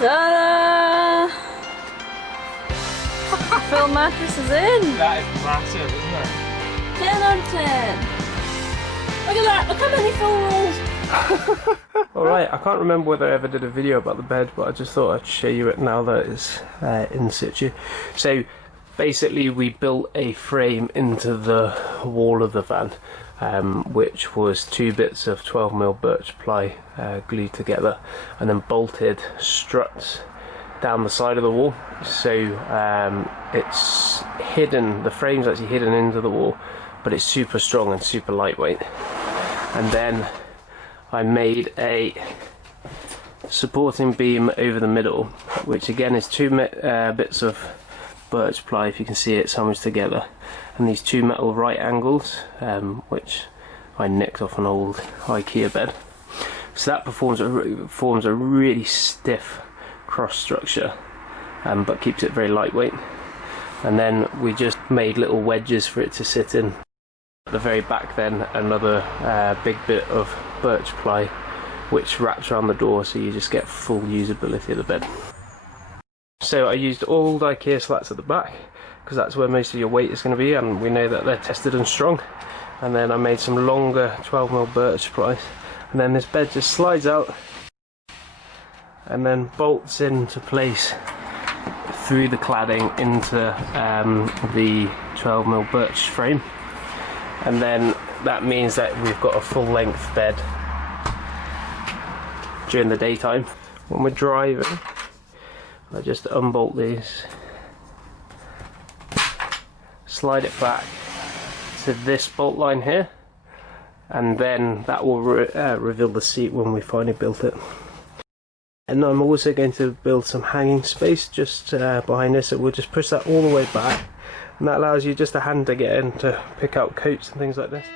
Ta-da! Full mattress is in! That is massive, isn't it? 10 out of 10! Look at that! Look how many full rolls! Alright, I can't remember whether I ever did a video about the bed, but I just thought I'd show you it now that it's in situ. So basically we built a frame into the wall of the van, which was 2 bits of 12mm birch ply glued together and then bolted struts down the side of the wall. So it's hidden, the frame's actually hidden into the wall, but it's super strong and super lightweight. And then I made a supporting beam over the middle, which again is 2 bits of birch ply, if you can see it, sandwiched together, and these 2 metal right angles, which I nicked off an old IKEA bed. So that forms a really stiff cross structure, but keeps it very lightweight. And then we just made little wedges for it to sit in. At the very back then, another big bit of birch ply which wraps around the door, so you just get full usability of the bed. So I used old IKEA slats at the back because that's where most of your weight is going to be, and we know that they're tested and strong. And then I made some longer 12mm birch ply, and then this bed just slides out and then bolts into place through the cladding into the 12mm birch frame. And then that means that we've got a full length bed during the daytime. When we're driving, I just unbolt these, slide it back to this bolt line here, and then that will reveal the seat when we finally built it. And I'm also going to build some hanging space just behind this, so we'll just push that all the way back, and that allows you just a hand to get in to pick out coats and things like this.